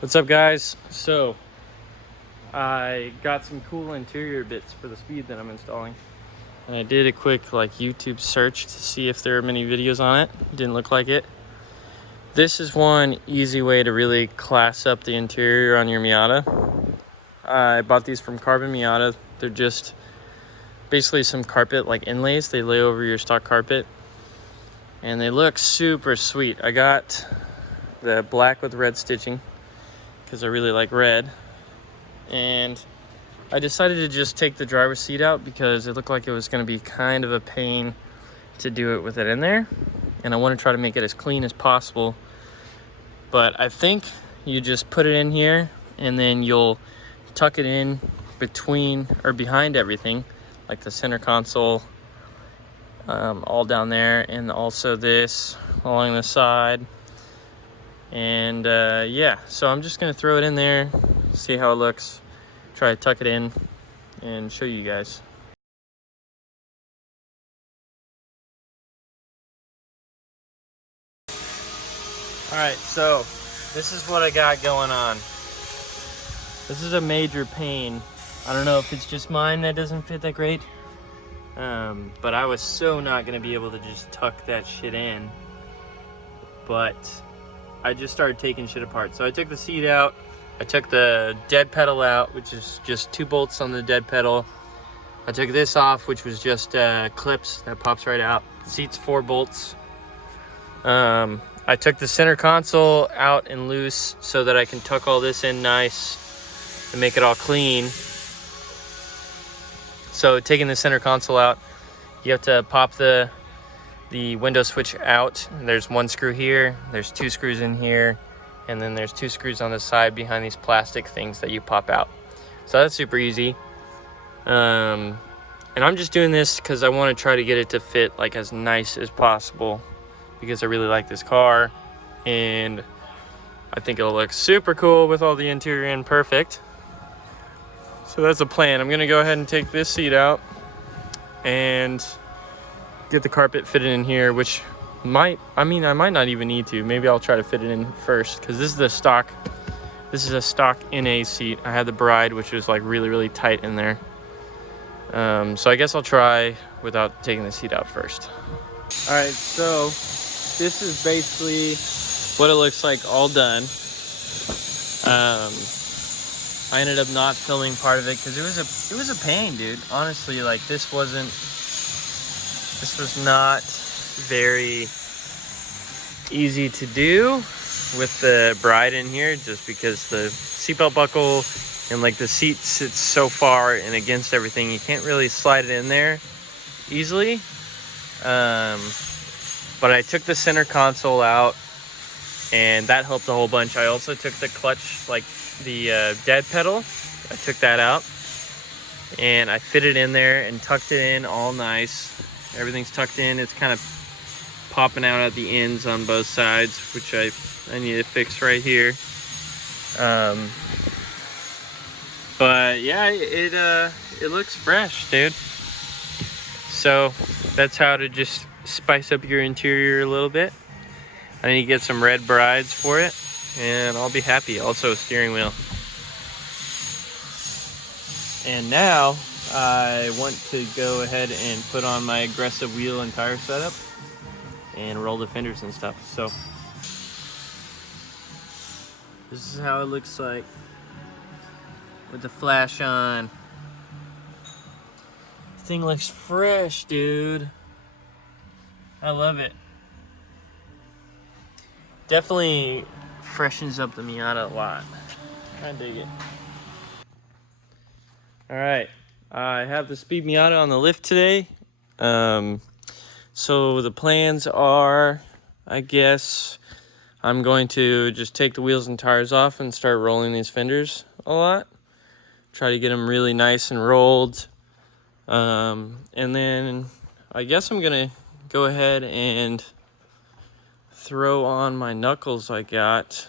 What's up, guys? So I got some cool interior bits for the Speed that I'm installing, and I did a quick YouTube search to see if there are many videos on it. Didn't look like it. This is one easy way to really class up the interior on your Miata. I bought these from Carbon Miata. They're just basically some carpet inlays. They lay over your stock carpet and they look super sweet. I got the black with red stitching because I really like red. And I decided to just take the driver's seat out because it looked like it was going to be kind of a pain to do it with it in there. And I want to try to make it as clean as possible. But I think you just put it in here and then you'll tuck it in between or behind everything, like the center console, all down there, and also this along the side. And yeah, so I'm just gonna throw it in there, see how it looks, try to tuck it in and show you guys. All right, so this is what I got going on. This is a major pain. I don't know if it's just mine that doesn't fit that great, but I was so not gonna be able to just tuck that shit in. But I just started taking shit apart. So I took the seat out, I took the dead pedal out, which is just 2 bolts on the dead pedal. I took this off, which was just clips that pops right out. The seat's 4 bolts. I took the center console out and loose so that I can tuck all this in nice and make it all clean. So taking the center console out, you have to pop the window switch out. There's 1 screw here, there's 2 screws in here, and then there's 2 screws on the side behind these plastic things that you pop out. So that's super easy. And I'm just doing this because I want to try to get it to fit as nice as possible, because I really like this car and I think it'll look super cool with all the interior in perfect. So that's the plan. I'm gonna go ahead and take this seat out and get the carpet fitted in here, which I might not even need to. Maybe I'll try to fit it in first, because this is a stock NA seat. I had the Bride, which was really tight in there. So I guess I'll try without taking the seat out first. All right, so this is basically what it looks like all done. I ended up not filming part of it because it was a pain, dude. Honestly, this was not very easy to do with the Bride in here, just because the seatbelt buckle and the seat sits so far and against everything, you can't really slide it in there easily. But I took the center console out and that helped a whole bunch. I also took the clutch, the dead pedal, I took that out and I fit it in there and tucked it in all nice. Everything's tucked in. It's kind of popping out at the ends on both sides, which I need to fix right here. But yeah, it looks fresh, dude. So that's how to just spice up your interior a little bit. I need to get some red Brides for it and I'll be happy. Also a steering wheel. And now I want to go ahead and put on my aggressive wheel and tire setup and roll the fenders and stuff. So this is how it looks like with the flash on. This thing looks fresh, dude. I love it. Definitely freshens up the Miata a lot. I dig it. All right, I have the Speed Miata on the lift today. So the plans are, I guess, I'm going to just take the wheels and tires off and start rolling these fenders a lot. Try to get them really nice and rolled. And then I guess I'm gonna go ahead and throw on my knuckles I got.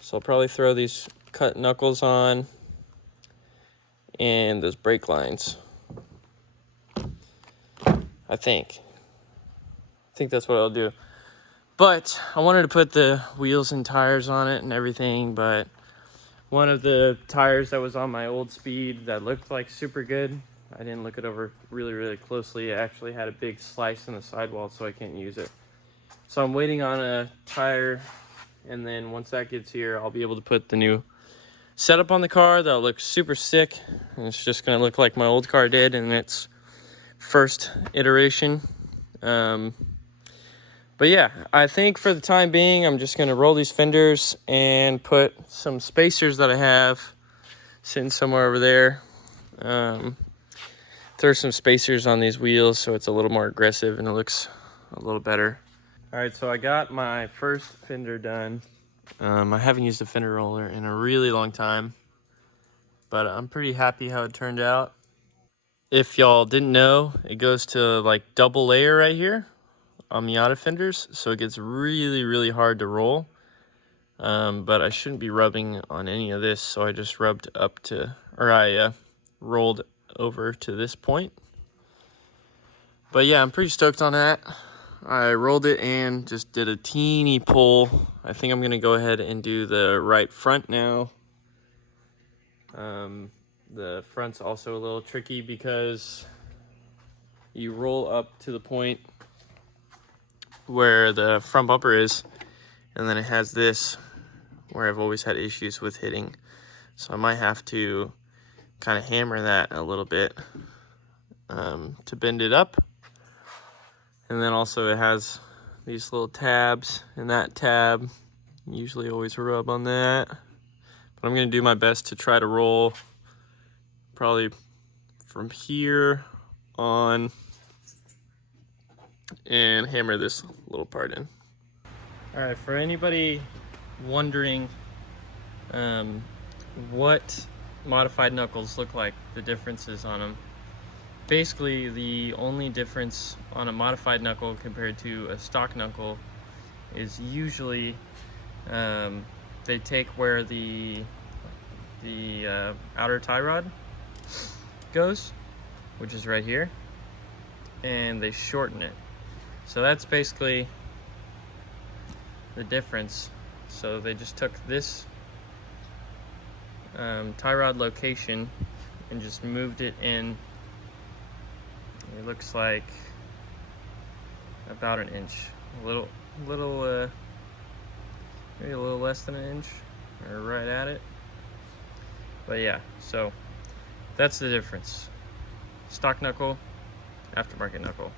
So I'll probably throw these cut knuckles on and those brake lines. I think that's what I'll do. But I wanted to put the wheels and tires on it and everything, but one of the tires that was on my old Speed that looked like super good, I didn't look it over really closely. It actually had a big slice in the sidewall, so I can't use it. So I'm waiting on a tire, and then once that gets here, I'll be able to put the new setup on the car that'll look super sick. And it's just gonna look like my old car did in its first iteration. But yeah, I think for the time being, I'm just gonna roll these fenders and put some spacers that I have sitting somewhere over there. Throw some spacers on these wheels so it's a little more aggressive and it looks a little better. All right, so I got my first fender done. I haven't used a fender roller in a really long time, but I'm pretty happy how it turned out. If y'all didn't know, it goes to like double layer right here on Miata fenders, so it gets really hard to roll. But I shouldn't be rubbing on any of this, so I just rolled over to this point. But yeah, I'm pretty stoked on that. I rolled it and just did a teeny pull. I think I'm gonna go ahead and do the right front now. The front's also a little tricky because you roll up to the point where the front bumper is, and then it has this where I've always had issues with hitting. So I might have to kind of hammer that a little bit to bend it up. And then also it has these little tabs, and that tab, usually always rub on that. But I'm gonna do my best to try to roll probably from here on and hammer this little part in. All right, for anybody wondering what modified knuckles look like, the differences on them. Basically, the only difference on a modified knuckle compared to a stock knuckle is usually they take where the outer tie rod goes, which is right here, and they shorten it. So that's basically the difference. So they just took this tie rod location and just moved it in. It looks like about an inch, maybe a little less than an inch, or right at it. But yeah, so that's the difference. Stock knuckle, aftermarket knuckle.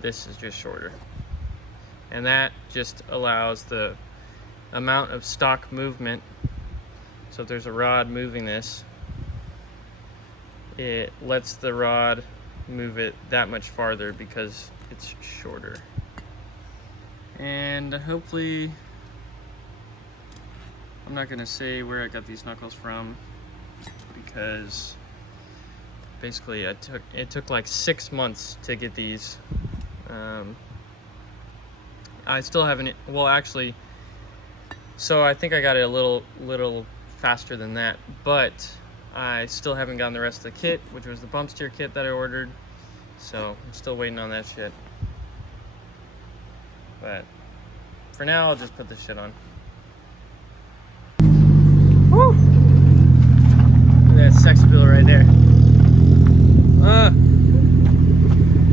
This is just shorter. And that just allows the amount of stock movement. So if there's a rod moving this, it lets the rod move it that much farther because it's shorter. And hopefully, I'm not gonna say where I got these knuckles from, because basically it took like 6 months to get these. I still haven't, well actually, so I think I got it a little faster than that, but I still haven't gotten the rest of the kit, which was the bump steer kit that I ordered. So I'm still waiting on that shit. But for now, I'll just put this shit on. Woo! Look at that sex bill right there.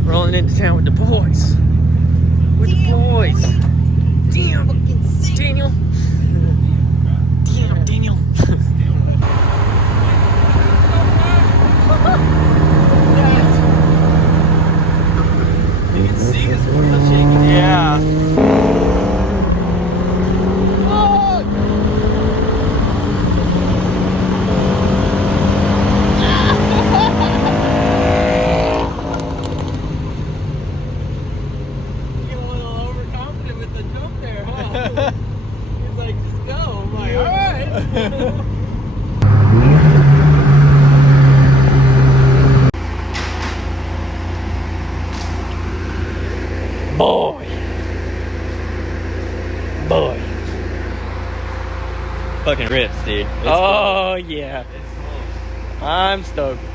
Rolling into town with the boys. With the boys. Damn, Daniel. Damn, Daniel. You can see his wheel shaking. Yeah. You get a little overconfident with the jump there, huh? He's like, just go. I'm like, all right. Boy. Fucking rips, dude. It's cool. Yeah. I'm stoked.